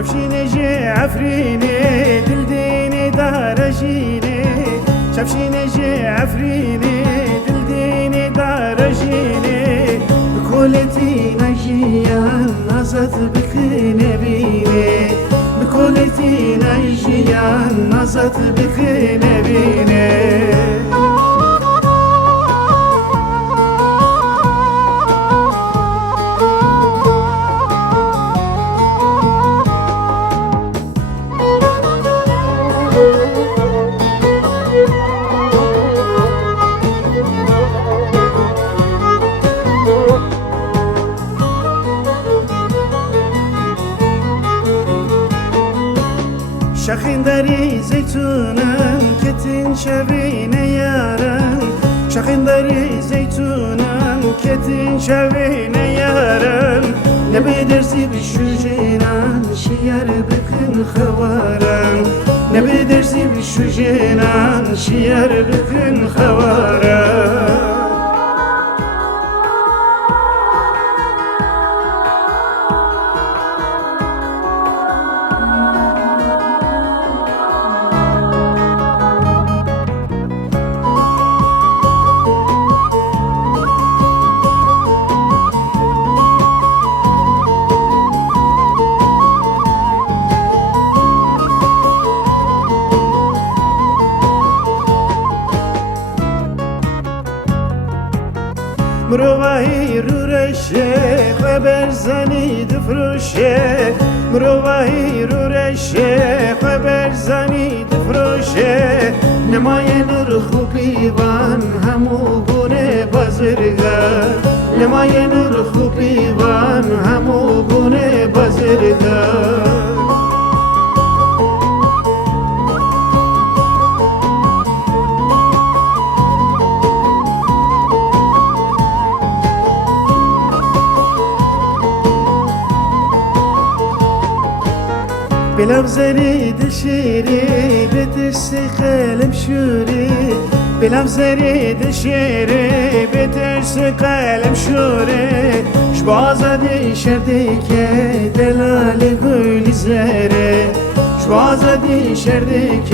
شفشینه جی عفرینه دل دینه دارجینه شفشینه جی عفرینه دل دینه دارجینه بکولتی نجیان نزد بکنه بینه بکولتی نجیان نزد بکنه بینه شخين داري زيتونا كتن شبينا يارا شخين داري زيتونا كتن شبينا يارا نبي درسي بالشجينا شيار بكن خوارا نبي درسي بالشجينا شيار بكن خوارا مروایی رو رشه خبر زنی دفروشه مروایی رو رشه خبر زنی دفروشه نمای نور خوبی وان همو بونه بازرگار نمای نور خوبی وان همو بونه بازرگار بلم زريد الشيري بترسي قلم شوري بلم زريد الشيري بترسي قلم شوري شبازدي شردك دلال قول زهري شبازدي شردك